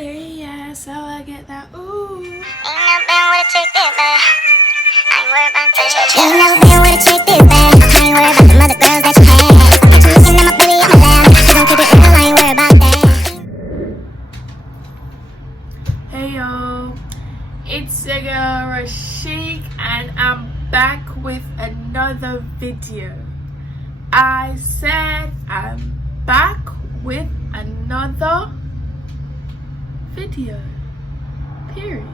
day, yeah, so I get that ooh. Ain't nothing with a chick this bad. I ain't worried about that. Ain't nothing with a chick this bad. I ain't worried about the other girls that you had. Got you looking at my booty, I'm allowed. You gon' keep it real, I ain't worried about that. Hey yo, it's your girl Roseek and I'm back with another video. I said I'm back with another video, period.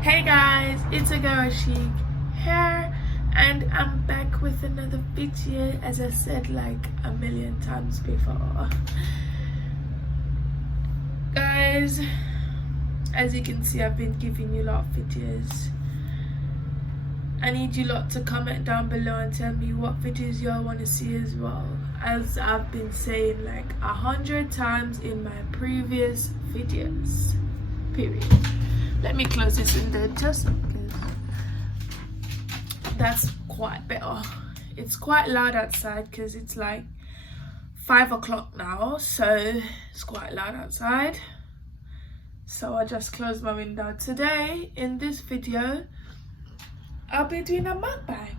Hey guys, it's your girl Roseek here and I'm back with another video, as I said like a million times before. Guys, as you can see, I've been giving you a lot of videos. I need you lot to comment down below and tell me what videos y'all want to see as well, as I've been saying like 100 times in my previous videos, period. Let me close this window just because that's quite better. It's quite loud outside because it's like 5 o'clock now, so it's quite loud outside. So I just closed my window. Today in this video I'll be doing a mukbang,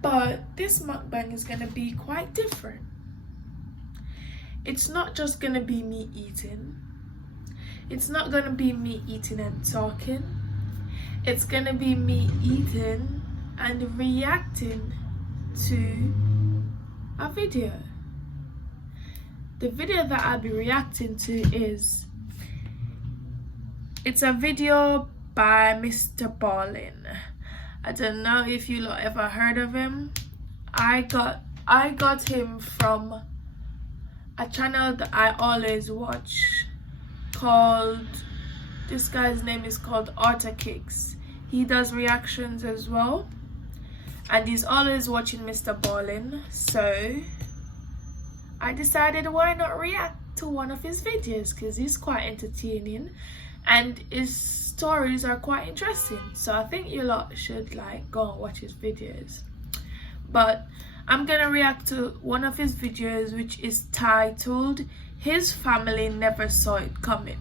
but this mukbang is gonna be quite different. It's not just gonna be me eating, it's not gonna be me eating and talking, it's gonna be me eating and reacting to a video. The video that I'll be reacting to is, it's a video by Mr. Ballen. I don't know if you lot ever heard of him. I got him from a channel that I always watch called, this guy's name is called Kicks. He does reactions as well and he's always watching Mr. Ballen, so I decided why not react to one of his videos because he's quite entertaining and his stories are quite interesting. So I think you lot should like go and watch his videos. But I'm gonna react to one of his videos which is titled "His Family Never Saw It Coming."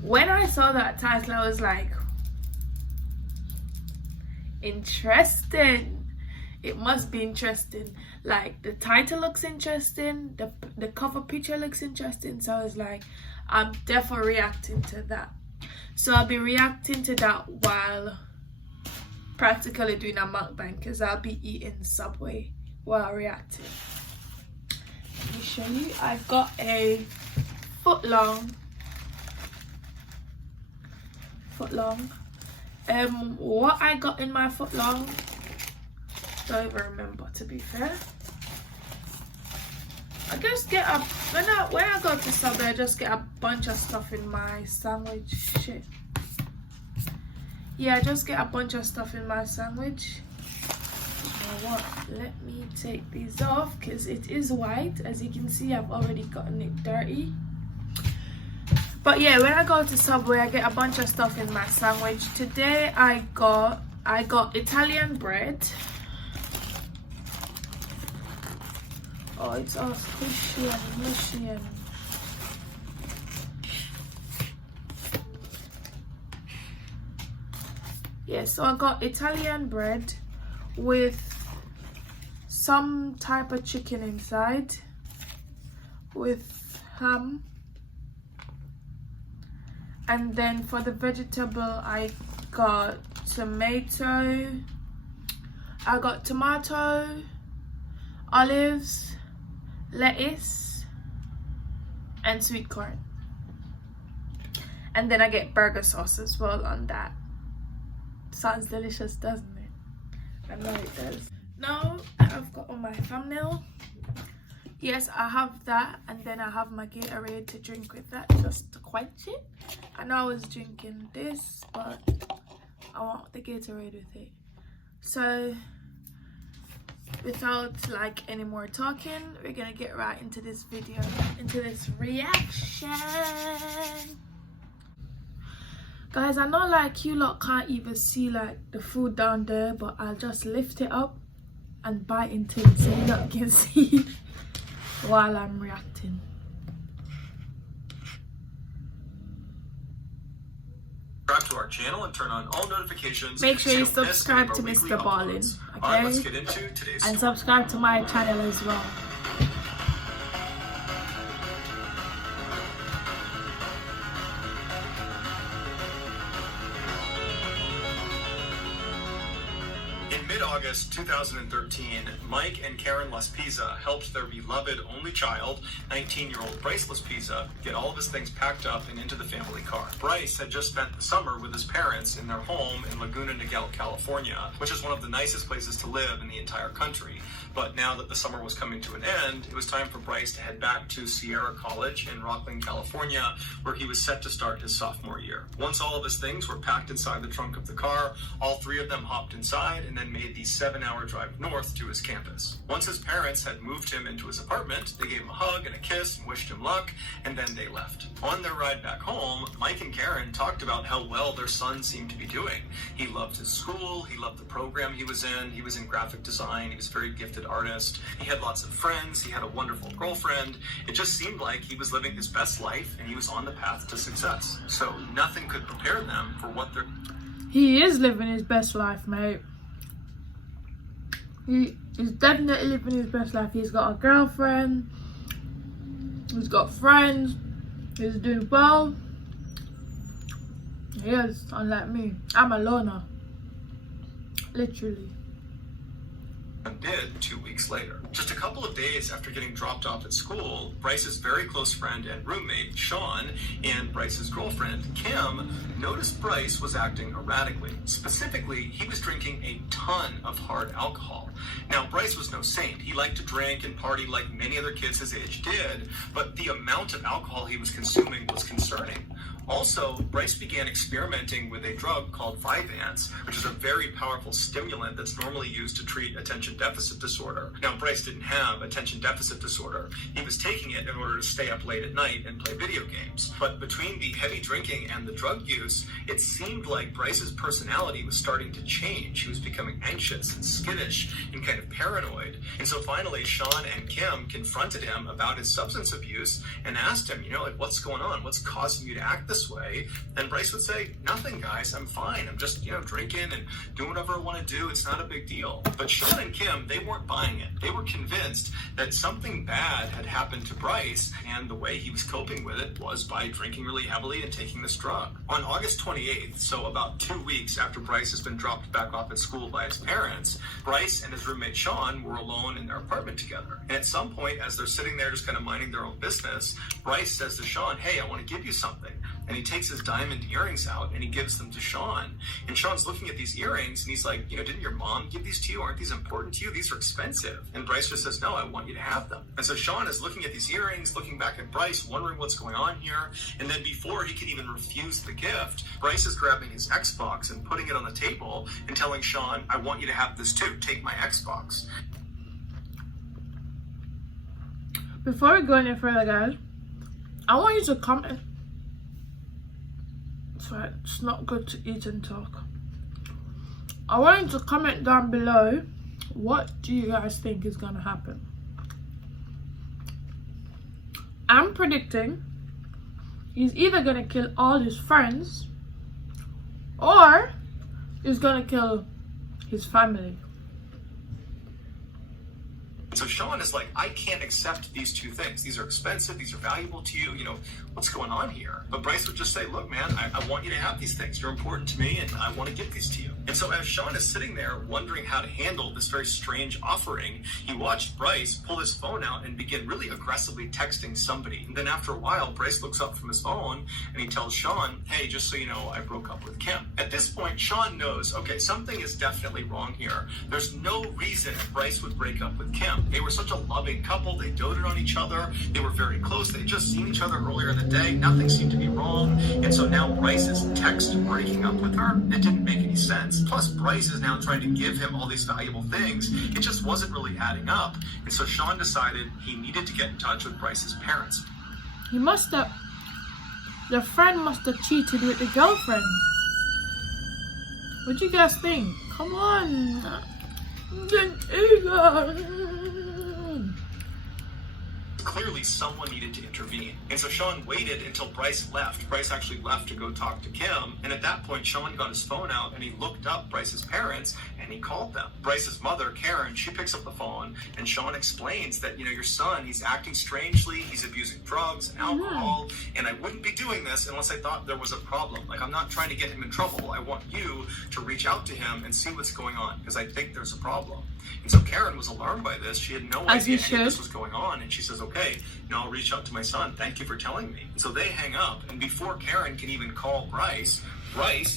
When I saw that title I was like, interesting. It must be interesting. Like the title looks interesting, the cover picture looks interesting, so I was like, I'm definitely reacting to that. So I'll be reacting to that while practically doing a mukbang because I'll be eating Subway while reacting. Let me show you. I've got a foot long. What I got in my foot long, don't even remember, to be fair. I just get a, when I go to Subway, I just get a bunch of stuff in my sandwich. Shit. Yeah, I just get a bunch of stuff in my sandwich. You know what? Let me take these off because it is white. As you can see, I've already gotten it dirty. But yeah, when I go to Subway, I get a bunch of stuff in my sandwich. Today I got Italian bread. Oh, it's all squishy and mushy and yeah, so I got Italian bread with some type of chicken inside with ham, and then for the vegetable I got tomato, olives, lettuce and sweet corn, and then I get burger sauce as well on that. Sounds delicious, doesn't it? I know it does. Now I've got on my thumbnail. Yes, I have that, and then I have my Gatorade to drink with that just to quench it. I know I was drinking this, but I want the Gatorade with it. So without like any more talking, we're gonna get right into this video, into this reaction. Guys, I know like you lot can't even see like the food down there, but I'll just lift it up and bite into it so you lot can see while I'm reacting. to our channel and turn on all notifications. Make sure you so don't miss any subscribe of to our weekly Mr. Ballen, uploads. okay? Alright, let's get into today's And story. subscribe to my channel as well. In mid-August 2013, Mike and Karen Laspisa helped their beloved only child, 19-year-old Bryce Laspisa, get all of his things packed up and into the family car. Bryce had just spent the summer with his parents in their home in Laguna Niguel, California, which is one of the nicest places to live in the entire country. But now that the summer was coming to an end, it was time for Bryce to head back to Sierra College in Rocklin, California, where he was set to start his sophomore year. Once all of his things were packed inside the trunk of the car, all three of them hopped inside and then made the 7-hour drive north to his campus. Once his parents had moved him into his apartment, they gave him a hug and a kiss and wished him luck, and then they left. On their ride back home, Mike and Karen talked about how well their son seemed to be doing. He loved his school, he loved the program he was in graphic design, he was a very gifted artist, he had lots of friends, he had a wonderful girlfriend. It just seemed like he was living his best life and he was on the path to success. So nothing could prepare them for what they're... He is living his best life, mate. He is definitely living his best life. He's got a girlfriend, he's got friends, he's doing well. He is, unlike me. I'm a loner. Literally. Did 2 weeks later. Just a couple of days after getting dropped off at school, Bryce's very close friend and roommate, Sean, and Bryce's girlfriend, Kim, noticed Bryce was acting erratically. Specifically, he was drinking a ton of hard alcohol. Now, Bryce was no saint. He liked to drink and party like many other kids his age did, but the amount of alcohol he was consuming was concerning. Also, Bryce began experimenting with a drug called Vyvanse, which is a very powerful stimulant that's normally used to treat attention deficit disorder. Now, Bryce didn't have attention deficit disorder. He was taking it in order to stay up late at night and play video games. But between the heavy drinking and the drug use, it seemed like Bryce's personality was starting to change. He was becoming anxious and skittish and kind of paranoid. And so finally, Sean and Kim confronted him about his substance abuse and asked him, what's going on? What's causing you to act this way? And Bryce would say, nothing, guys, I'm fine. I'm just, drinking and doing whatever I want to do. It's not a big deal. But Sean and Kim, they weren't buying it. They were convinced that something bad had happened to Bryce, and the way he was coping with it was by drinking really heavily and taking this drug. On August 28th, so about 2 weeks after Bryce has been dropped back off at school by his parents, Bryce and his roommate Sean were alone in their apartment together. And at some point, as they're sitting there just kind of minding their own business, Bryce says to Sean, hey, I want to give you something. And he takes his diamond earrings out and he gives them to Sean. And Sean's looking at these earrings and he's like, didn't your mom give these to you? Aren't these important to you? These are expensive. And Bryce just says, no, I want you to have them. And so Sean is looking at these earrings, looking back at Bryce, wondering what's going on here. And then before he can even refuse the gift, Bryce is grabbing his Xbox and putting it on the table and telling Sean, I want you to have this too. Take my Xbox. Before we go any further, guys, I want you to comment. Right, it's not good to eat and talk. I want you to comment down below, what do you guys think is gonna happen? I'm predicting he's either gonna kill all his friends or he's gonna kill his family. So Sean is like, I can't accept these two things. These are expensive. These are valuable to you. What's going on here? But Bryce would just say, look, man, I want you to have these things. You're important to me and I want to give these to you. And so as Sean is sitting there wondering how to handle this very strange offering, he watched Bryce pull his phone out and begin really aggressively texting somebody. And then after a while, Bryce looks up from his phone and he tells Sean, hey, just so you know, I broke up with Kim. At this point, Sean knows, okay, something is definitely wrong here. There's no reason Bryce would break up with Kim. They were such a loving couple. They doted on each other. They were very close. They'd just seen each other earlier in the day. Nothing seemed to be wrong. And so now Bryce is text breaking up with her. It didn't make any sense. Plus, Bryce is now trying to give him all these valuable things. It just wasn't really adding up. And so Sean decided he needed to get in touch with Bryce's parents. The friend must have cheated with the girlfriend. What do you guys think? Come on. Clearly, someone needed to intervene. And so Sean waited until Bryce left. Bryce actually left to go talk to Kim. And at that point, Sean got his phone out and he looked up Bryce's parents and he called them. Bryce's mother, Karen, she picks up the phone and Sean explains that, your son, he's acting strangely. He's abusing drugs and alcohol. And I wouldn't be doing this unless I thought there was a problem. Like, I'm not trying to get him in trouble. I want you to reach out to him and see what's going on because I think there's a problem. And so Karen was alarmed by this. She had no idea any of this was going on. And she says, okay, I'll reach out to my son. Thank you for telling me. And so they hang up. And before Karen can even call Bryce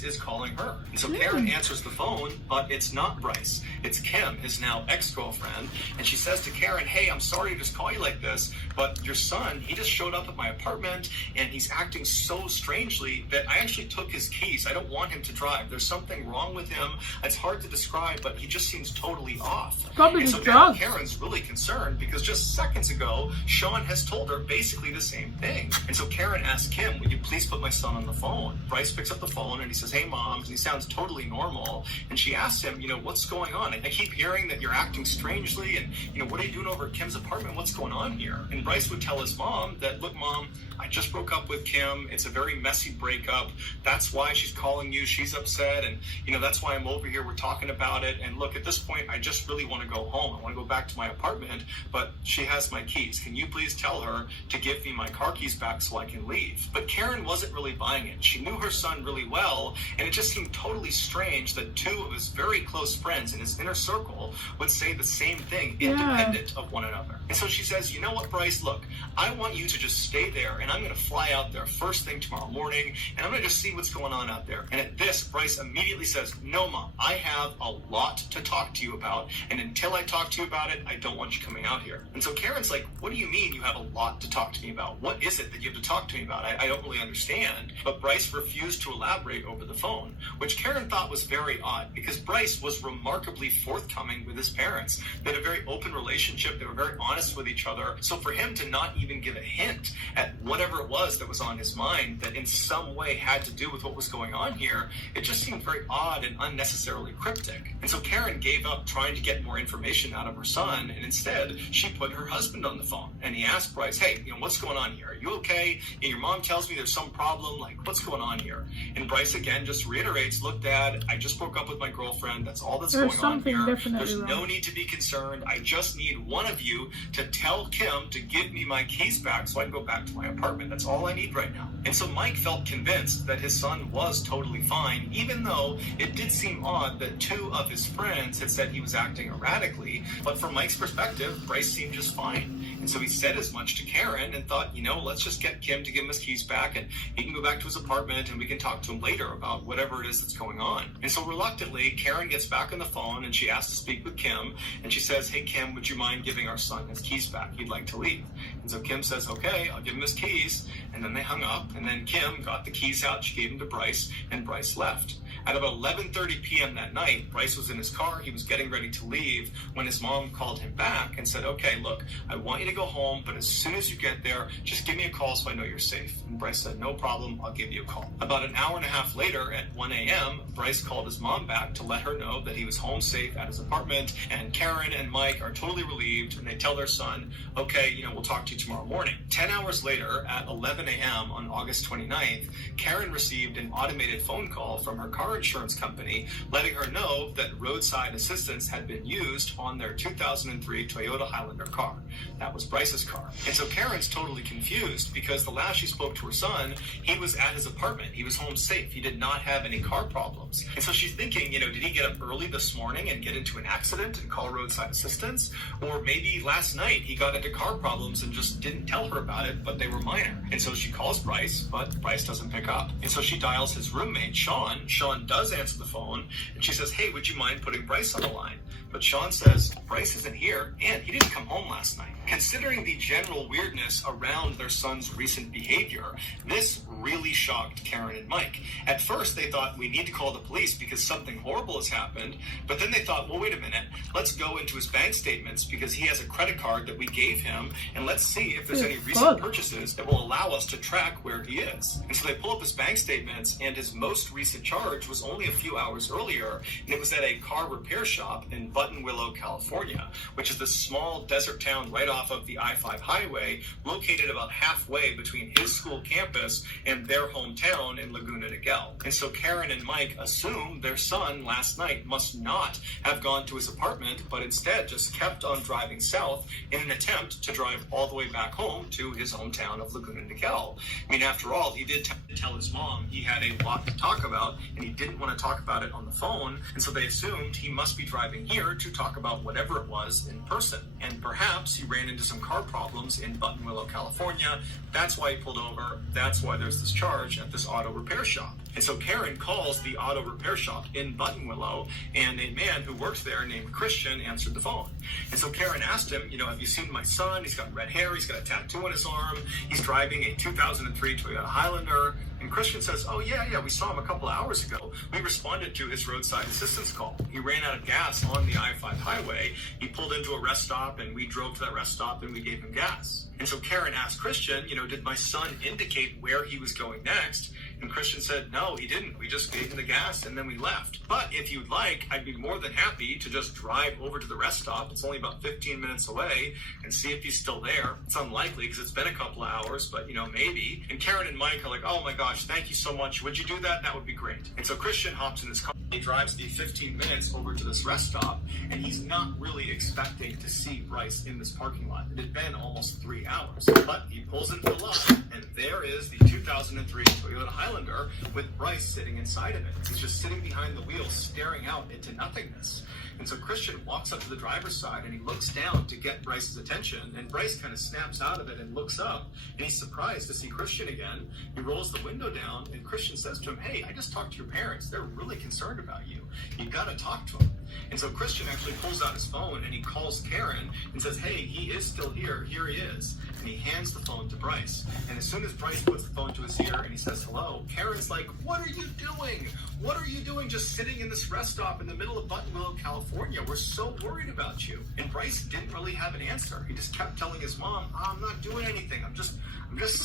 is calling her. And so Karen answers the phone, but it's not Bryce. It's Kim, his now ex-girlfriend. And she says to Karen, hey, I'm sorry to just call you like this, but your son, he just showed up at my apartment and he's acting so strangely that I actually took his keys. I don't want him to drive. There's something wrong with him. It's hard to describe, but he just seems totally off. Probably and so now Karen's really concerned because just seconds ago, Sean has told her basically the same thing. And so Karen asks Kim, would you please put my son on the phone? Bryce picks up the phone and he says, hey, Mom, and he sounds totally normal. And she asks him, what's going on? I keep hearing that you're acting strangely and, what are you doing over at Kim's apartment? What's going on here? And Bryce would tell his mom that, look, Mom, I just broke up with Kim. It's a very messy breakup. That's why she's calling you. She's upset. And, that's why I'm over here. We're talking about it. And look, at this point, I just really want to go home. I want to go back to my apartment, but she has my keys. Can you please tell her to give me my car keys back so I can leave? But Karen wasn't really buying it. She knew her son really well, and it just seemed totally strange that two of his very close friends in his inner circle would say the same thing, independent of one another. And so she says, you know what, Bryce, look, I want you to just stay there, and I'm going to fly out there first thing tomorrow morning, and I'm going to just see what's going on out there. And at this, Bryce immediately says, no, Mom, I have a lot to talk to you about, and until I talk to you about it, I don't want you coming out here. And so Karen's like, what do you mean you have a lot to talk to me about? What is it that you have to talk to me about? I don't really understand. But Bryce refused to elaborate over the phone, which Karen thought was very odd because Bryce was remarkably forthcoming with his parents. They had a very open relationship. They were very honest with each other. So for him to not even give a hint at whatever it was that was on his mind that in some way had to do with what was going on here, it just seemed very odd and unnecessarily cryptic. And so Karen gave up trying to get more information out of her son, and instead she put her husband on the phone. And he asked Bryce, hey, what's going on here? Are you okay? Your mom tells me there's some problem. Like, what's going on here? And Bryce again just reiterates, look, Dad, I just broke up with my girlfriend. That's all that's going on here. There's no need to be concerned. I just need one of you to tell Kim to give me my keys back so I can go back to my apartment. That's all I need right now. And so Mike felt convinced that his son was totally fine, even though it did seem odd that two of his friends had said he was acting erratically. But from Mike's perspective, Bryce seemed just fine. And so he said as much to Karen and thought, let's just get Kim to give him his keys back and he can go back to his apartment and we can talk to him later about whatever it is that's going on. And so reluctantly, Karen gets back on the phone and she asks to speak with Kim. And she says, hey, Kim, would you mind giving our son his keys back? He'd like to leave. And so Kim says, okay, I'll give him his keys. And then they hung up. And then Kim got the keys out. She gave them to Bryce and Bryce left. At about 11:30 p.m. that night, Bryce was in his car. He was getting ready to leave when his mom called him back and said, okay, look, I want you to go home, but as soon as you get there, just give me a call so I know you're safe. And Bryce said, no problem, I'll give you a call. About an hour and a half later at 1 a.m., Bryce called his mom back to let her know that he was home safe at his apartment, and Karen and Mike are totally relieved, and they tell their son, okay, we'll talk to you tomorrow morning. 10 hours later, at 11 a.m. on August 29th, Karen received an automated phone call from her car insurance company letting her know that roadside assistance had been used on their 2003 Toyota Highlander car. That was Bryce's car. And so Karen's totally confused because the last she spoke to her son, he was at his apartment. He was home safe. He did not have any car problems. And so she's thinking, did he get up early this morning and get into an accident and call roadside assistance? Or maybe last night he got into car problems and just didn't tell her about it, but they were minor. And so she calls Bryce, but Bryce doesn't pick up. And so she dials his roommate, Sean. Sean does answer the phone, and she says, hey, would you mind putting Bryce on the line? But Sean says, Bryce isn't here, and he didn't come home last night. Considering the general weirdness around their son's recent behavior, this really shocked Karen and Mike. At first, they thought, we need to call the police because something horrible has happened. But then they thought, well, wait a minute. Let's go into his bank statements because he has a credit card that we gave him, and let's see if there's any recent purchases that will allow us to track where he is. And so they pull up his bank statements, and his most recent charge was only a few hours earlier, and it was at a car repair shop in Buttonwillow, California, which is this small desert town right off of the I-5 highway, located about halfway between his school campus and their hometown in Laguna Niguel. And so Karen and Mike assume their son last night must not have gone to his apartment, but instead just kept on driving south in an attempt to drive all the way back home to his hometown of Laguna Niguel. I mean, after all, he did tell his mom he had a lot to talk about, and he didn't want to talk about it on the phone, and so they assumed he must be driving here to talk about whatever it was in person. And perhaps he ran into some car problems in Buttonwillow, California. That's why he pulled over. That's why there's this charge at this auto repair shop. And so Karen calls the auto repair shop in Buttonwillow, and a man who works there named Christian answered the phone. And so Karen asked him, have you seen my son? He's got red hair. He's got a tattoo on his arm. He's driving a 2003 Toyota Highlander. And Christian says, oh, yeah, we saw him a couple of hours ago. We responded to his roadside assistance call. He ran out of gas on the I-5 highway. He pulled into a rest stop, and we drove to that rest stop, and we gave him gas. And so Karen asked Christian, did my son indicate where he was going next? And Christian said, no, he didn't. We just gave him the gas, and then we left. But if you'd like, I'd be more than happy to just drive over to the rest stop. It's only about 15 minutes away, and see if he's still there. It's unlikely because it's been a couple of hours, but, maybe. And Karen and Mike are like, oh my gosh, thank you so much. Would you do that? That would be great. And so Christian hops in his car. He drives the 15 minutes over to this rest stop, and he's not really expecting to see Bryce in this parking lot. It had been almost 3 hours. But he pulls into the lot, and there is the 2003 Toyota Highlander with Bryce sitting inside of it. He's just sitting behind the wheel, staring out into nothingness. And so Christian walks up to the driver's side, and he looks down to get Bryce's attention, and Bryce kind of snaps out of it and looks up, and he's surprised to see Christian again. He rolls the window down, and Christian says to him, hey, I just talked to your parents. They're really concerned about you. You got to talk to them. And so Christian actually pulls out his phone, and he calls Karen and says, hey, he is still here. Here he is. And he hands the phone to Bryce. And as soon as Bryce puts the phone to his ear and he says hello, Karen's like, what are you doing? What are you doing just sitting in this rest stop in the middle of Buttonwillow, California? We're so worried about you. And Bryce didn't really have an answer. He just kept telling his mom, I'm not doing anything. I'm just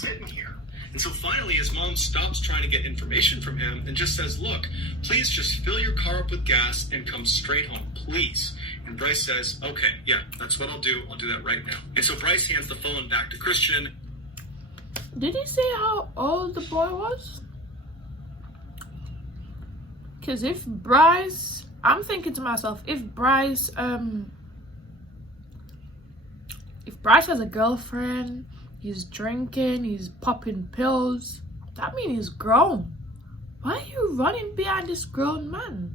sitting here. And so finally, his mom stops trying to get information from him and just says, look, please just fill your car up with gas and come straight home, please. And Bryce says, okay, yeah, that's what I'll do. I'll do that right now. And so Bryce hands the phone back to Christian. Did he say how old the boy was? Because if Bryce, I'm thinking to myself, if Bryce has a girlfriend, he's drinking, he's popping pills, that means he's grown. Why are you running behind this grown man?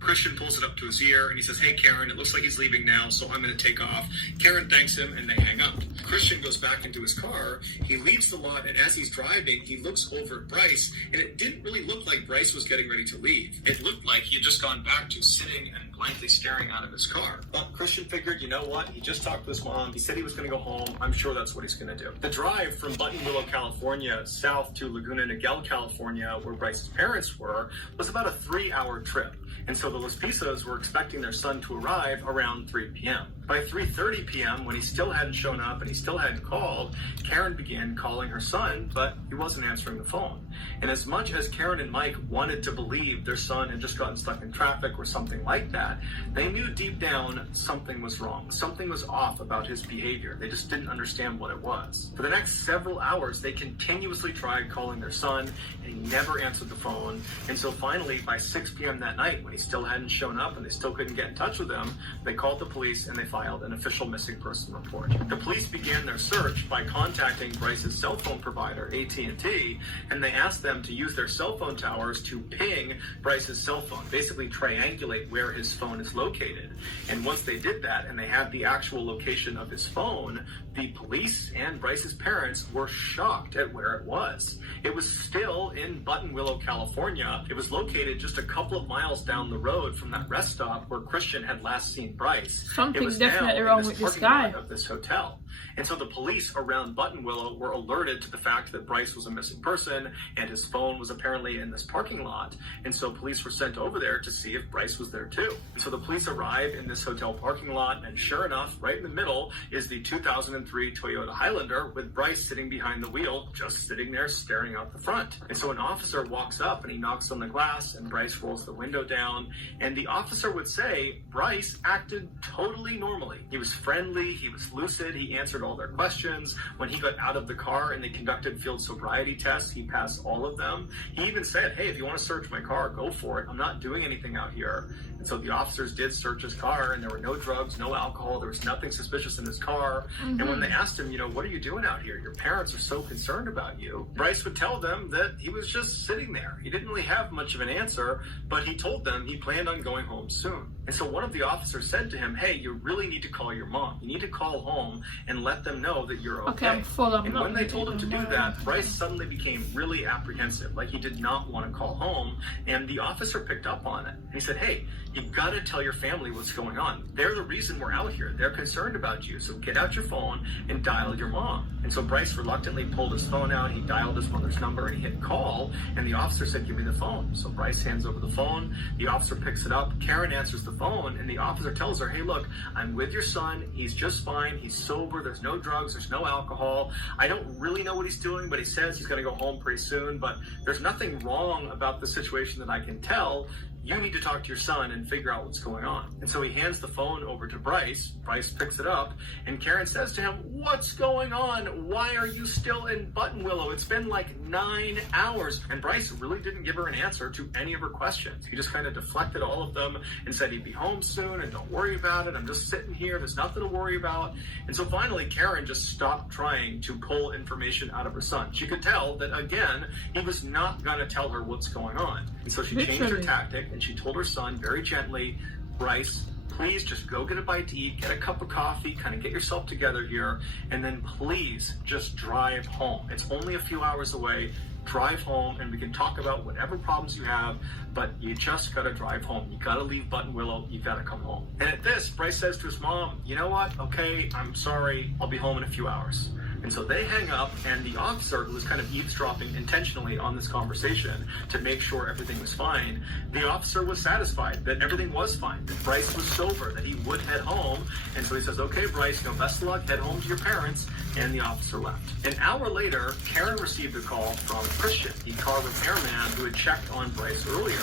Christian pulls it up to his ear and he says, hey, Karen, it looks like he's leaving now, so I'm going to take off. Karen thanks him and they hang up. Christian goes back into his car. He leaves the lot, and as he's driving, he looks over at Bryce, and it didn't really look like Bryce was getting ready to leave. It looked like he had just gone back to sitting and blankly staring out of his car. But Christian figured, you know what? He just talked to his mom. He said he was going to go home. I'm sure that's what he's going to do. The drive from Buttonwillow, California, south to Laguna Niguel, California, where Bryce's parents were, was about a 3-hour trip. And so the Los Pisos were expecting their son to arrive around 3 p.m. By 3:30 p.m., when he still hadn't shown up and he still hadn't called, Karen began calling her son, but he wasn't answering the phone. And as much as Karen and Mike wanted to believe their son had just gotten stuck in traffic or something like that, they knew deep down something was wrong. Something was off about his behavior. They just didn't understand what it was. For the next several hours, they continuously tried calling their son, and he never answered the phone. And so finally, by 6 p.m. that night, when he still hadn't shown up and they still couldn't get in touch with him, they called the police and they filed an official missing person report. The police began their search by contacting Bryce's cell phone provider, AT&T, and they asked them to use their cell phone towers to ping Bryce's cell phone, basically triangulate where his phone is located. And once they did that and they had the actual location of his phone, the police and Bryce's parents were shocked at where it was. It was still in Buttonwillow, California. It was located just a couple of miles down the road from that rest stop where Christian had last seen Bryce. Something's definitely wrong with this guy. Of this hotel. And so the police around Buttonwillow were alerted to the fact that Bryce was a missing person and his phone was apparently in this parking lot. And so police were sent over there to see if Bryce was there too. And so the police arrive in this hotel parking lot, and sure enough, right in the middle is the 2003 Toyota Highlander with Bryce sitting behind the wheel, just sitting there staring out the front. And so an officer walks up and he knocks on the glass, and Bryce rolls the window down. And the officer would say Bryce acted totally normally. He was friendly, he was lucid, he answered all their questions. When he got out of the car and they conducted field sobriety tests, he passed all of them. He even said, hey, if you want to search my car, go for it. I'm not doing anything out here. And so the officers did search his car, and there were no drugs, no alcohol, there was nothing suspicious in his car. And when they asked him, what are you doing out here? Your parents are so concerned about you. Bryce would tell them that he was just sitting there. He didn't really have much of an answer, but he told them he planned on going home soon. And so one of the officers said to him, hey, you really need to call your mom. You need to call home and let them know that you're okay. And when they told him to do that, Bryce suddenly became really apprehensive, like he did not want to call home. And the officer picked up on it. And he said, hey, you've got to tell your family what's going on. They're the reason we're out here. They're concerned about you. So get out your phone and dial your mom. And so Bryce reluctantly pulled his phone out. He dialed his mother's number and he hit call. And the officer said, give me the phone. So Bryce hands over the phone. The officer picks it up. Karen answers the phone. And the officer tells her, hey, look, I'm with your son. He's just fine. He's sober. There's no drugs. There's no alcohol. I don't really know what he's doing, but he says he's going to go home pretty soon. But there's nothing wrong about the situation that I can tell. You need to talk to your son and figure out what's going on. And so he hands the phone over to Bryce. Bryce picks it up, and Karen says to him, what's going on? Why are you still in Buttonwillow? It's been like 9 hours. And Bryce really didn't give her an answer to any of her questions. He just kind of deflected all of them and said he'd be home soon and don't worry about it. I'm just sitting here. There's nothing to worry about. And so finally, Karen just stopped trying to pull information out of her son. She could tell that, again, he was not going to tell her what's going on. And so she changed her tactic, and she told her son very gently, Bryce, please just go get a bite to eat, get a cup of coffee, kind of get yourself together here, and then please just drive home. It's only a few hours away. Drive home and we can talk about whatever problems you have, but you just gotta drive home. You gotta leave Buttonwillow, you gotta come home. And at this, Bryce says to his mom, you know what? Okay, I'm sorry, I'll be home in a few hours. And so they hang up, and the officer, who was kind of eavesdropping intentionally on this conversation to make sure everything was fine, the officer was satisfied that everything was fine, that Bryce was sober, that he would head home. And so he says, okay, Bryce, best of luck, head home to your parents. And the officer left. An hour later, Karen received a call from Christian, the car repairman who had checked on Bryce earlier.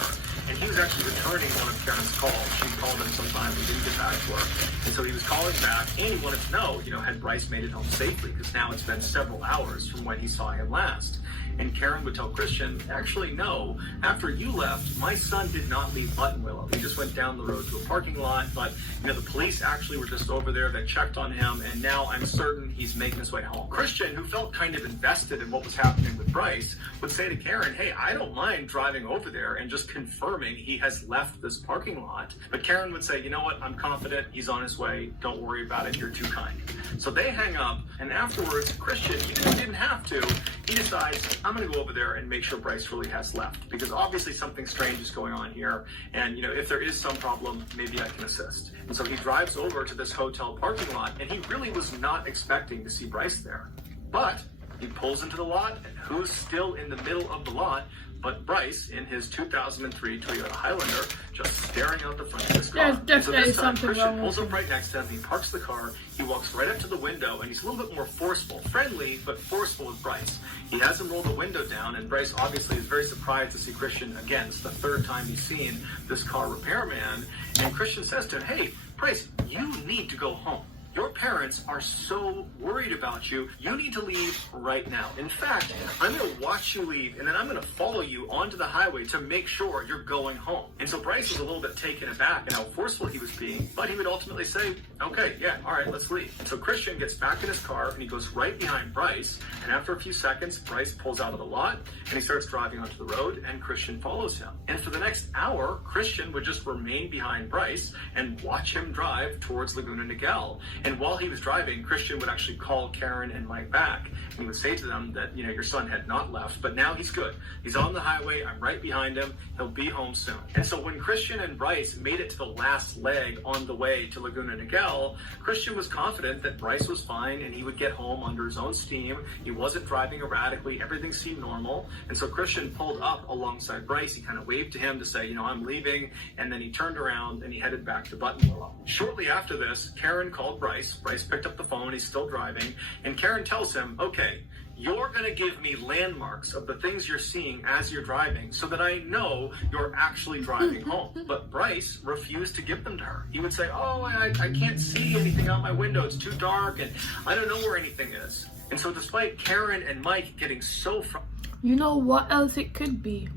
And he was actually returning one of Karen's calls. She called him sometime, he didn't get back to her. And so he was calling back, and he wanted to know, had Bryce made it home safely? Because now it's been several hours from when he saw him last. And Karen would tell Christian, actually, no, after you left, my son did not leave Buttonwillow. He just went down the road to a parking lot, but, the police actually were just over there. They checked on him, and now I'm certain he's making his way home. Christian, who felt kind of invested in what was happening with Bryce, would say to Karen, hey, I don't mind driving over there and just confirming he has left this parking lot. But Karen would say, you know what, I'm confident he's on his way. Don't worry about it. You're too kind. So they hang up, and afterwards, Christian, even though he didn't have to, he decides, I'm going to go over there and make sure Bryce really has left, because obviously something strange is going on here. And, if there is some problem, maybe I can assist. And so he drives over to this hotel parking lot, and he really was not expecting to see Bryce there. But he pulls into the lot, and who's still in the middle of the lot but Bryce in his 2003 Toyota Highlander, just staring out the front of his car. There's so this time, something Christian wrong pulls with up right next to him, he parks the car, he walks right up to the window, and he's a little bit more forceful, friendly, but forceful with Bryce. He has him roll the window down, and Bryce obviously is very surprised to see Christian again. It's the third time he's seen this car repairman, and Christian says to him, hey, Bryce, you need to go home. Your parents are so worried about you. You need to leave right now. In fact, I'm going to watch you leave, and then I'm going to follow you onto the highway to make sure you're going home. And so Bryce was a little bit taken aback at how forceful he was being, but he would ultimately say, okay, yeah, all right, let's leave. And so Christian gets back in his car, and he goes right behind Bryce. And after a few seconds, Bryce pulls out of the lot, and he starts driving onto the road, and Christian follows him. And for the next hour, Christian would just remain behind Bryce and watch him drive towards Laguna Niguel. And while he was driving, Christian would actually call Karen and Mike back. And he would say to them that, you know, your son had not left, but now he's good. He's on the highway. I'm right behind him. He'll be home soon. And so when Christian and Bryce made it to the last leg on the way to Laguna Niguel, Christian was confident that Bryce was fine and he would get home under his own steam. He wasn't driving erratically. Everything seemed normal. And so Christian pulled up alongside Bryce. He kind of waved to him to say, you know, I'm leaving. And then he turned around and he headed back to Buttonwillow. Shortly after this, Karen called Bryce. Bryce picked up the phone. He's still driving. And Karen tells him, okay, you're going to give me landmarks of the things you're seeing as you're driving so that I know you're actually driving home. But Bryce refused to give them to her. He would say, oh, I can't see anything out my window. It's too dark and I don't know where anything is. And so despite Karen and Mike getting so frustrated. You know what else it could be?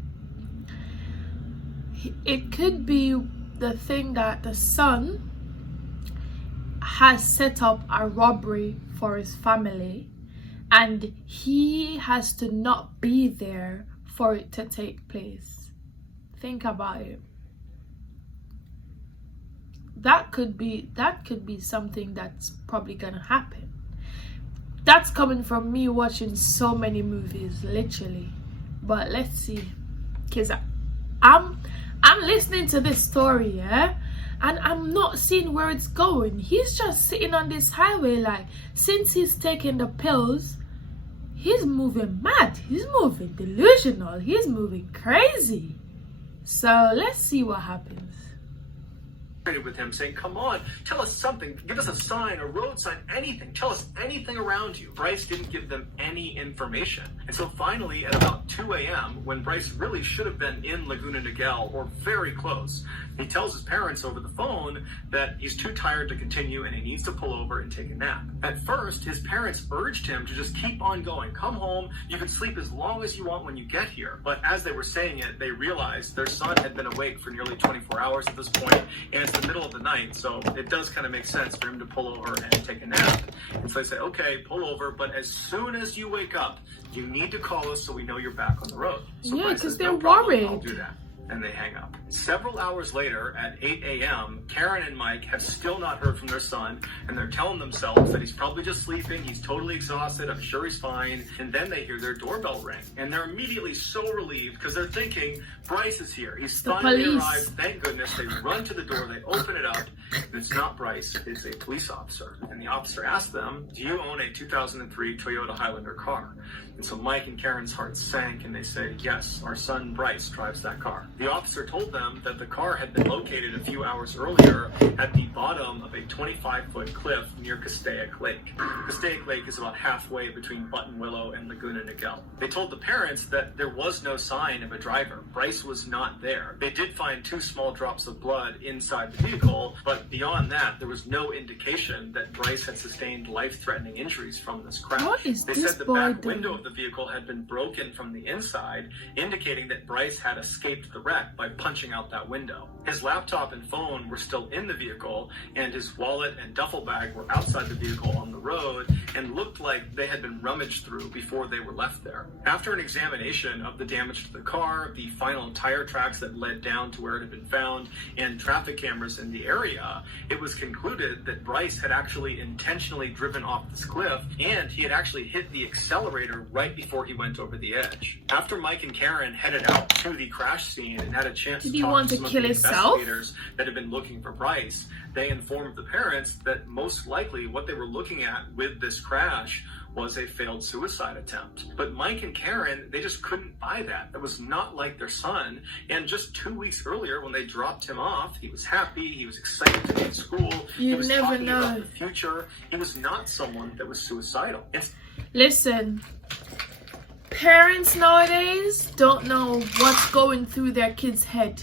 It could be the thing that the son has set up a robbery for his family and he has to not be there for it to take place. Think about it. That could be something that's probably gonna happen. That's coming from me watching so many movies, literally. But let's see, because I'm listening to this story, yeah, and I'm not seeing where it's going. He's just sitting on this highway, like, since he's taking the pills, he's moving mad, he's moving delusional, he's moving crazy. So let's see what happens. With him saying, come on, tell us something, give us a sign, a road sign, anything, tell us anything around you. Bryce didn't give them any information. And so finally at about 2 a.m. when Bryce really should have been in Laguna Niguel or very close, he tells his parents over the phone that he's too tired to continue and he needs to pull over and take a nap. At first, his parents urged him to just keep on going. Come home, you can sleep as long as you want when you get here. But as they were saying it, they realized their son had been awake for nearly 24 hours at this point, and it's the middle of the night, so it does kind of make sense for him to pull over and take a nap. And so they say, okay, pull over, but as soon as you wake up, you need to call us so we know you're back on the road. So yeah, because they're no problem, worried. I'll do that. And they hang up. Several hours later, at 8 a.m., Karen and Mike have still not heard from their son, and they're telling themselves that he's probably just sleeping, he's totally exhausted, I'm sure he's fine, and then they hear their doorbell ring. And they're immediately so relieved because they're thinking, Bryce is here, he's finally arrived, thank goodness. They run to the door, they open it up, and it's not Bryce, it's a police officer. And the officer asks them, do you own a 2003 Toyota Highlander car? And so Mike and Karen's hearts sank and they said, yes, our son Bryce drives that car. The officer told them that the car had been located a few hours earlier at the bottom of a 25-foot cliff near Castaic Lake. Castaic Lake is about halfway between Buttonwillow and Laguna Niguel. They told the parents that there was no sign of a driver. Bryce was not there. They did find 2 small drops of blood inside the vehicle, but beyond that, there was no indication that Bryce had sustained life-threatening injuries from this crash. What is they this said the boy back doing? window of the vehicle had been broken from the inside, indicating that Bryce had escaped the wreck by punching out that window. His laptop and phone were still in the vehicle, and his wallet and duffel bag were outside the vehicle on the road and looked like they had been rummaged through before they were left there. After an examination of the damage to the car, the final tire tracks that led down to where it had been found, and traffic cameras in the area, it was concluded that Bryce had actually intentionally driven off this cliff, and he had actually hit the accelerator right before he went over the edge. After Mike and Karen headed out to the crash scene and had a chance to talk to some of the investigators that had been looking for Bryce, they informed the parents that most likely what they were looking at with this crash was a failed suicide attempt. But Mike and Karen, they just couldn't buy that. That was not like their son. And just 2 weeks earlier, when they dropped him off, he was happy, he was excited to be in school, he was talking about the future. He was not someone that was suicidal. Listen, parents nowadays don't know what's going through their kids' head,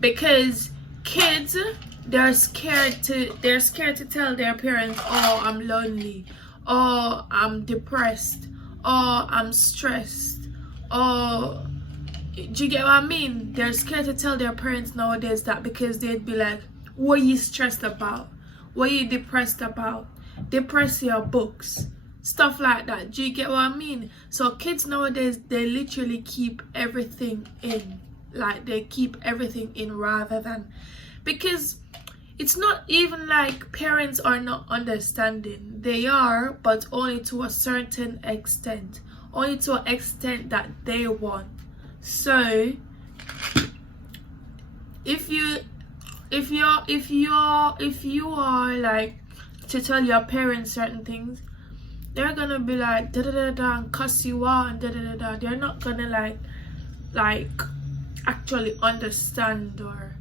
because kids, they're scared to tell their parents, oh, I'm lonely, oh, I'm depressed, oh, I'm stressed, oh, do you get what I mean? They're scared to tell their parents nowadays that, because they'd be like, what are you stressed about? What are you depressed about? Depress your books. Stuff like that. Do you get what I mean? So kids nowadays, they literally keep everything in. Like, they keep everything in rather than, because it's not even like parents are not understanding. They are, but only to a certain extent. Only to an extent that they want. So if you are like to tell your parents certain things, they're gonna be like da da da da and cuss you out and da da da da. They're not gonna like actually understand, or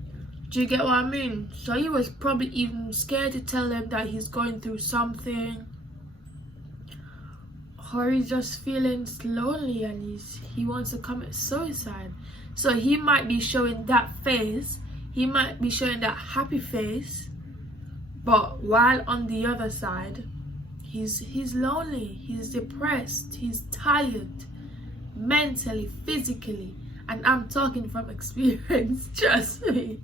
do you get what I mean? So he was probably even scared to tell them that he's going through something, or he's just feeling lonely and he wants to commit suicide. So he might be showing that face, he might be showing that happy face, but while on the other side he's lonely, he's depressed, he's tired mentally, physically, and I'm talking from experience, trust me.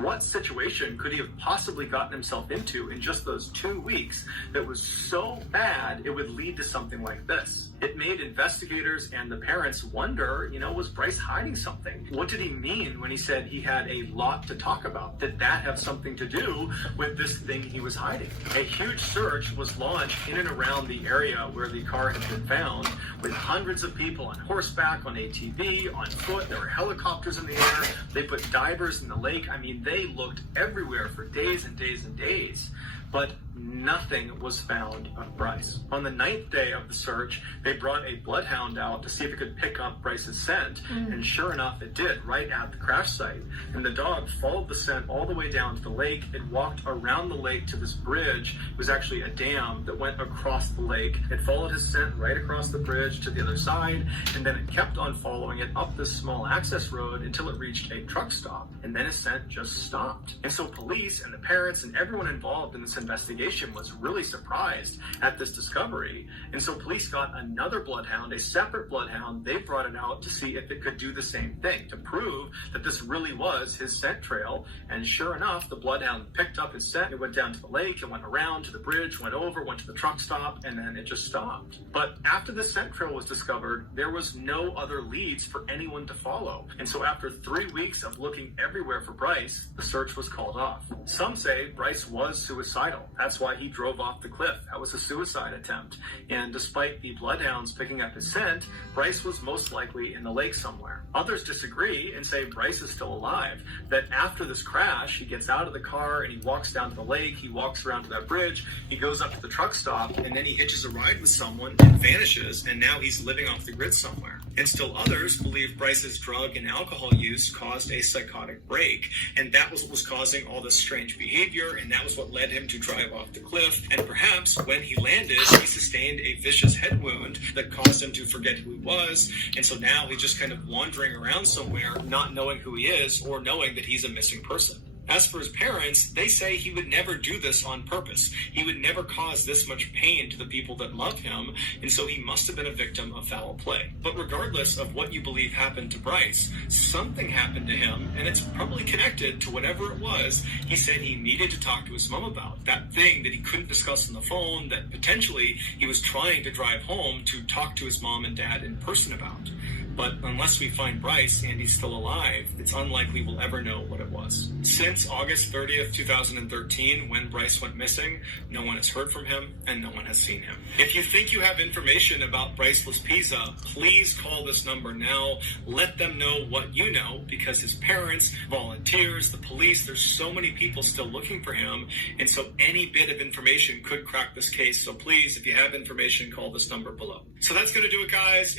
What situation could he have possibly gotten himself into in just those 2 weeks that was so bad it would lead to something like this? It made investigators and the parents wonder, was Bryce hiding something? What did he mean when he said he had a lot to talk about? Did that have something to do with this thing he was hiding? A huge search was launched in and around the area where the car had been found, with hundreds of people on horseback, on ATV, on foot. There were helicopters in the air. They put divers in the lake. I mean, they looked everywhere for days and days and days, but nothing was found of Bryce. On the 9th day of the search, they brought a bloodhound out to see if it could pick up Bryce's scent, and sure enough, it did, right at the crash site. And the dog followed the scent all the way down to the lake. It walked around the lake to this bridge. It was actually a dam that went across the lake. It followed his scent right across the bridge to the other side, and then it kept on following it up this small access road until it reached a truck stop, and then his scent just stopped. And so police and the parents and everyone involved in this investigation was really surprised at this discovery. And so police got another bloodhound, a separate bloodhound. They brought it out to see if it could do the same thing, to prove that this really was his scent trail. And sure enough, the bloodhound picked up his scent. It went down to the lake, it went around to the bridge, went over, went to the truck stop, and then it just stopped. But after the scent trail was discovered, there was no other leads for anyone to follow. And so after 3 weeks of looking everywhere for Bryce, the search was called off. Some say Bryce was suicidal. That's why he drove off the cliff. That was a suicide attempt. And despite the bloodhounds picking up his scent, Bryce was most likely in the lake somewhere. Others disagree and say Bryce is still alive, that after this crash, he gets out of the car and he walks down to the lake, he walks around to that bridge, he goes up to the truck stop, and then he hitches a ride with someone and vanishes, and now he's living off the grid somewhere. And still others believe Bryce's drug and alcohol use caused a psychotic break, and that was what was causing all this strange behavior, and that was what led him to drive off the cliff. And perhaps when he landed, he sustained a vicious head wound that caused him to forget who he was, and so now he's just kind of wandering around somewhere, not knowing who he is or knowing that he's a missing person. As for his parents, they say he would never do this on purpose. He would never cause this much pain to the people that love him, and so he must have been a victim of foul play. But regardless of what you believe happened to Bryce, something happened to him, and it's probably connected to whatever it was he said he needed to talk to his mom about. That thing that he couldn't discuss on the phone, that potentially he was trying to drive home to talk to his mom and dad in person about. But unless we find Bryce and he's still alive, it's unlikely we'll ever know what it was. Since August 30th, 2013, when Bryce went missing, no one has heard from him and no one has seen him. If you think you have information about Bryce Laspisa, please call this number now. Let them know what you know, because his parents, volunteers, the police, there's so many people still looking for him, and so any bit of information could crack this case. So please, if you have information, call this number below. So that's going to do it, guys.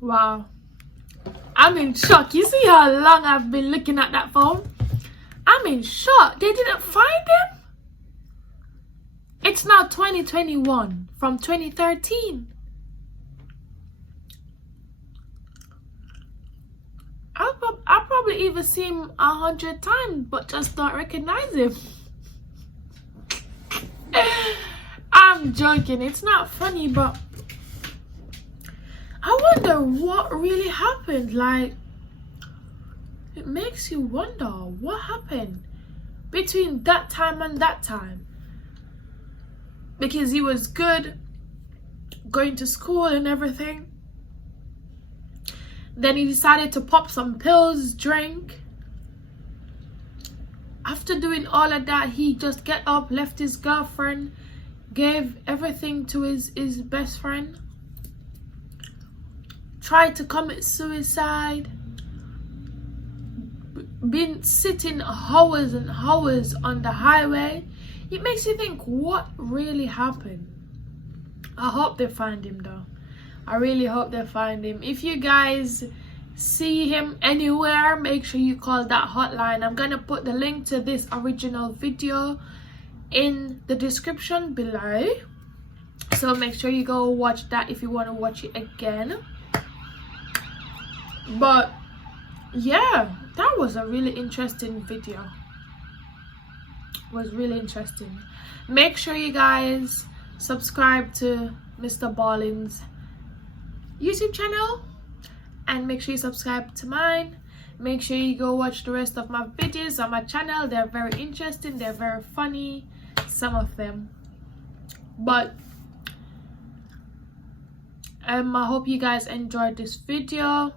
Wow, I'm in shock. You see how long I've been looking at that phone? I'm in shock. They didn't find him? It's now 2021 from 2013. I'll probably even see him 100 times, but just don't recognize him. I'm joking. It's not funny, but I wonder what really happened. Like, it makes you wonder what happened between that time and that time, because he was good going to school and everything. Then he decided to pop some pills, drink. After doing all of that, he just get up, left his girlfriend, gave everything to his best friend, tried to commit suicide, been sitting hours and hours on the highway. It makes you think, what really happened? I hope they find him though. I really hope they find him. If you guys see him anywhere, make sure you call that hotline. I'm gonna put the link to this original video in the description below, so make sure you go watch that if you want to watch it again. But yeah, that was a really interesting video. It was really interesting. Make sure you guys subscribe to Mr. Ballen's YouTube channel, and make sure you subscribe to mine. Make sure you go watch the rest of my videos on my channel. They're very interesting, they're very funny, some of them. But I hope you guys enjoyed this video.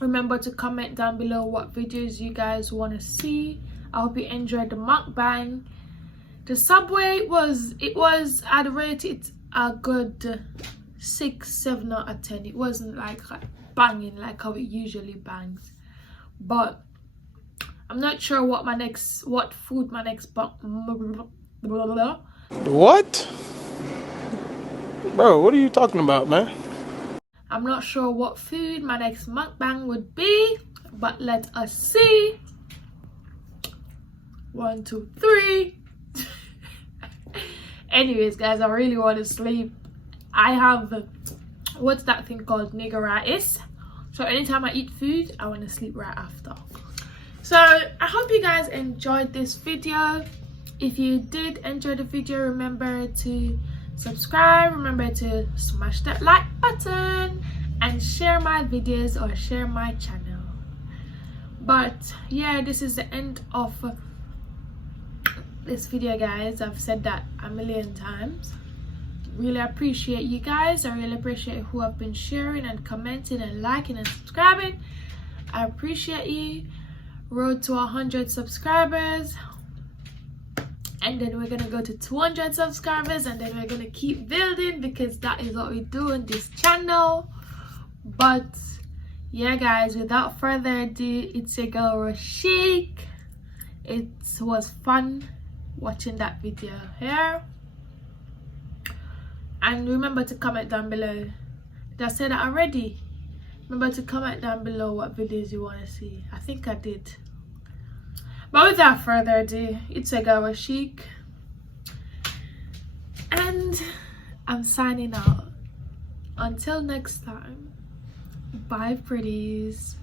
Remember to comment down below what videos you guys want to see. I hope you enjoyed the mukbang. The Subway I'd rate it a good 6, 7 out of 10. It wasn't like banging like how it usually bangs, but I'm not sure what food my next What? Bro, what are you talking about, man? I'm not sure what food my next mukbang would be, but let us see. 1, 2, 3. Anyways, guys, I really want to sleep. I have, what's that thing called, niggeritis. So anytime I eat food, I want to sleep right after. So I hope you guys enjoyed this video. If you did enjoy the video, remember to subscribe, remember to smash that like button, and share my videos or share my channel. But yeah, this is the end of this video, guys. I've said that a million times. Really appreciate you guys. I really appreciate who have been sharing and commenting and liking and subscribing. I appreciate you. Road to 100 subscribers, and then we're gonna go to 200 subscribers, and then we're gonna keep building, because that is what we do on this channel. But yeah, guys, without further ado, it's your girl Roseek. It was fun watching that video here. And remember to comment down below. Did I say that already? Remember to comment down below what videos you want to see. I think I did. But without further ado, it's your girl Roseek, and I'm signing out. Until next time, bye pretties.